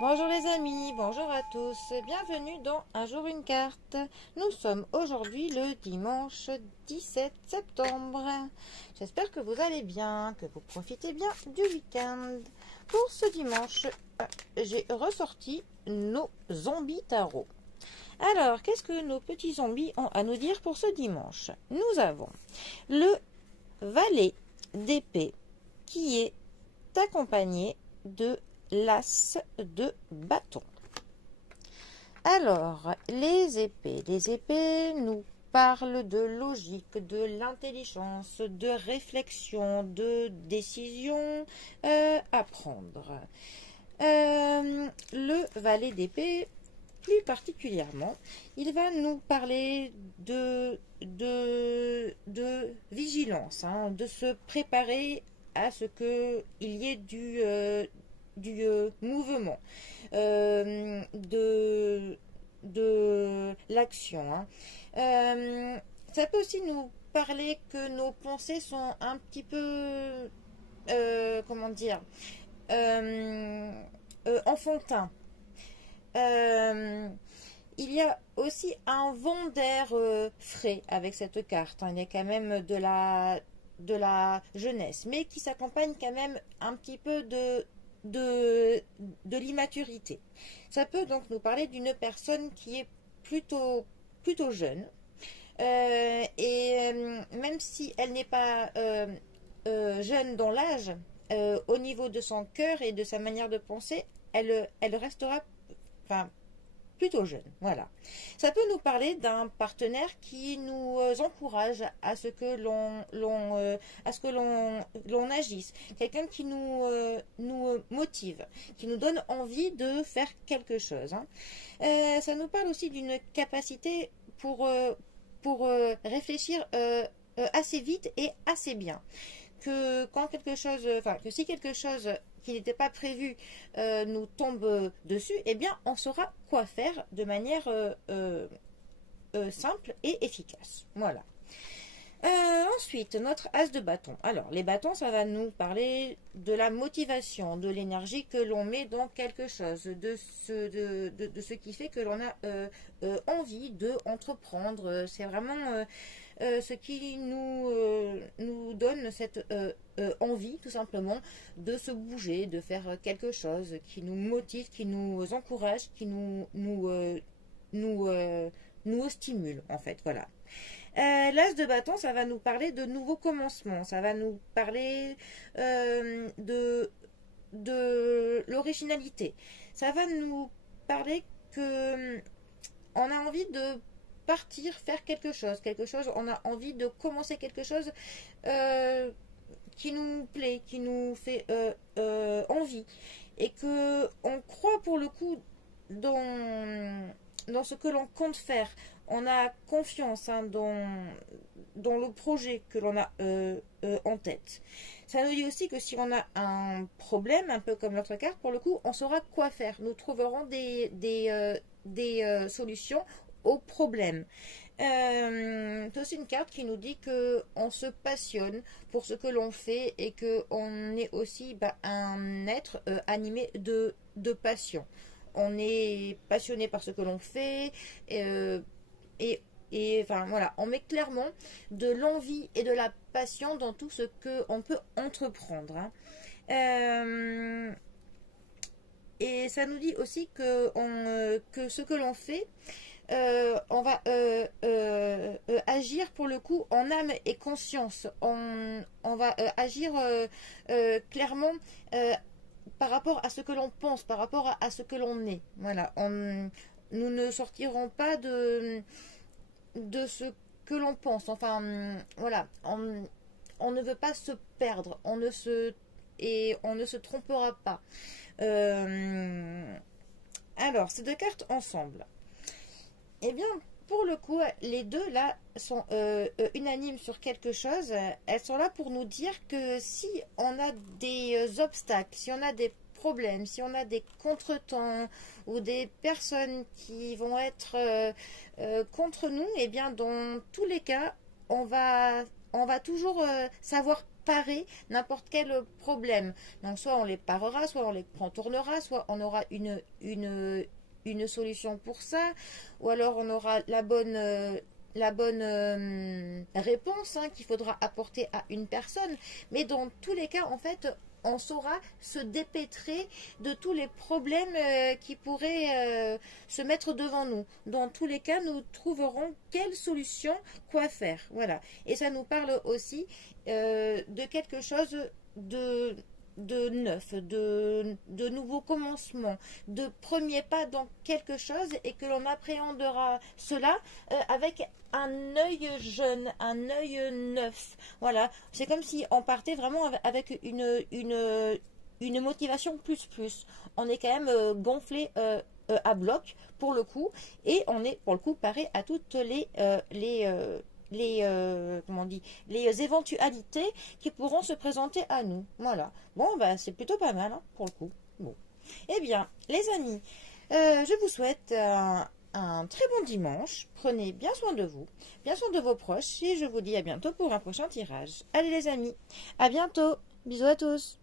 Bonjour les amis, bonjour à tous, bienvenue dans Un jour une carte. Nous sommes aujourd'hui le dimanche 17 septembre. J'espère que vous allez bien, que vous profitez bien du week-end. Pour ce dimanche, j'ai ressorti nos zombies tarot. Alors, qu'est-ce que nos petits zombies ont à nous dire pour ce dimanche? Nous avons le valet d'épée qui est accompagné de l'as de bâton. Alors, les épées nous parlent de logique, de l'intelligence, de réflexion, de décision à prendre. Le valet d'épée, plus particulièrement, il va nous parler de vigilance, de se préparer à ce qu'il y ait du mouvement, de l'action. Ça peut aussi nous parler que nos pensées sont un petit peu, comment dire, enfantins. Il y a aussi un vent d'air frais avec cette carte. Il y a quand même de la jeunesse, mais qui s'accompagne quand même un petit peu de l'immaturité. Ça peut donc nous parler d'une personne qui est plutôt jeune. Même si elle n'est pas jeune dans l'âge, au niveau de son cœur et de sa manière de penser, elle restera plutôt jeune. Voilà. Ça peut nous parler d'un partenaire qui nous encourage à ce que l'on agisse. Quelqu'un qui nous motive, qui nous donne envie de faire quelque chose. Ça nous parle aussi d'une capacité pour réfléchir assez vite et assez bien. Que si quelque chose qui n'était pas prévu nous tombe dessus, eh bien on saura quoi faire de manière simple et efficace. Voilà. Ensuite, notre as de bâton. Alors, les bâtons, ça va nous parler de la motivation, de l'énergie que l'on met dans quelque chose, de ce qui fait que l'on a envie d'entreprendre. C'est vraiment ce qui nous donne cette envie, tout simplement, de se bouger, de faire quelque chose qui nous motive, qui nous encourage, qui nous stimule, en fait. Voilà. L'as de bâton, ça va nous parler de nouveaux commencements, ça va nous parler de l'originalité, ça va nous parler que on a envie de partir faire quelque chose, on a envie de commencer quelque chose qui nous plaît, qui nous fait envie, et que on croit pour le coup dans ce que l'on compte faire. On a confiance dans le projet que l'on a en tête. Ça nous dit aussi que si on a un problème, un peu comme notre carte, pour le coup, on saura quoi faire. Nous trouverons des solutions aux problèmes. C'est aussi une carte qui nous dit qu'on se passionne pour ce que l'on fait et qu'on est aussi un être animé de passion. On est passionné par ce que l'on fait voilà, on met clairement de l'envie et de la passion dans tout ce qu'on peut entreprendre. Et ça nous dit aussi que ce que l'on fait, on va agir pour le coup en âme et conscience. On va agir clairement par rapport à ce que l'on pense, par rapport à ce que l'on est. Voilà, nous ne sortirons pas de ce que l'on pense. Enfin, voilà, on ne veut pas se perdre, on ne se trompera pas. Alors, ces deux cartes ensemble. Eh bien, pour le coup, les deux là sont unanimes sur quelque chose. Elles sont là pour nous dire que si on a des obstacles, si on a des problèmes, si on a des contretemps ou des personnes qui vont être contre nous, eh bien dans tous les cas, on va toujours savoir parer n'importe quel problème. Donc soit on les parera, soit on les contournera, soit on aura une solution pour ça, ou alors on aura la bonne réponse qu'il faudra apporter à une personne. Mais dans tous les cas, en fait, on saura se dépêtrer de tous les problèmes qui pourraient se mettre devant nous. Dans tous les cas, nous trouverons quelle solution, quoi faire. Voilà. Et ça nous parle aussi de quelque chose de neuf, de nouveaux commencements, de premiers pas dans quelque chose et que l'on appréhendera cela avec un œil jeune, un œil neuf. Voilà, c'est comme si on partait vraiment avec une motivation plus. On est quand même gonflé à bloc pour le coup et on est pour le coup paré à toutes comment on dit, les éventualités qui pourront se présenter à nous. Voilà. Bon, bah, c'est plutôt pas mal pour le coup. Bon. Eh bien, les amis, je vous souhaite un très bon dimanche. Prenez bien soin de vous, bien soin de vos proches et je vous dis à bientôt pour un prochain tirage. Allez les amis, à bientôt. Bisous à tous.